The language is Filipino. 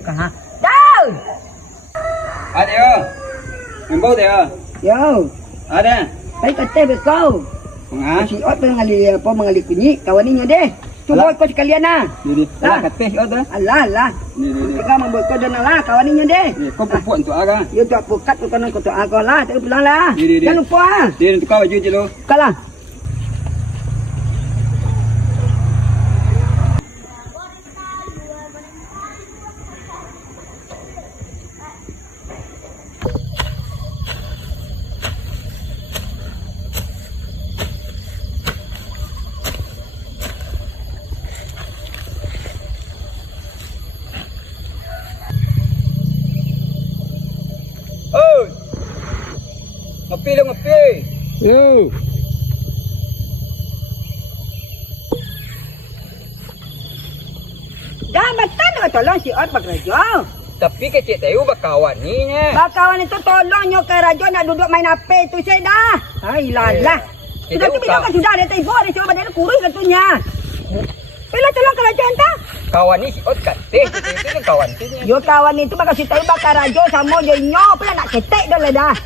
ka ha. Daun. Ada. Membo dia. Yo. Ada. Pai kata bekau. Si ot mengali apa mengali kunyi kawan ni deh. Cuba kau sekalian nah. Ni. Lah kata si ot dah. Alah. Ni. Tengah membuat kau dan lah kawan ni deh. Ni kau perempuan tu aga. Yo tu pukat tu kan kau tu aku lah, tak pulang lah. Jangan lupa. Dia tu kau baju je lo. Kalah. Ngopi lo ngopi. Yo. Dah betul nak tolong si ot bekerja. Tapi kecik tahu bakawan ni nya. Bakawan itu tolongnya ke raja nak duduk main apa tu saya dah. Hai lah. Sudah tu bila sudah ada tiba ada coba dia kurus katunya. Bila tolong ke raja entah. Kawan ni si ot kate. Itu kan kawan tu nya. Yo kawan itu bakal si tahu bakal raja sama je nyo pula nak ketek dah lah dah.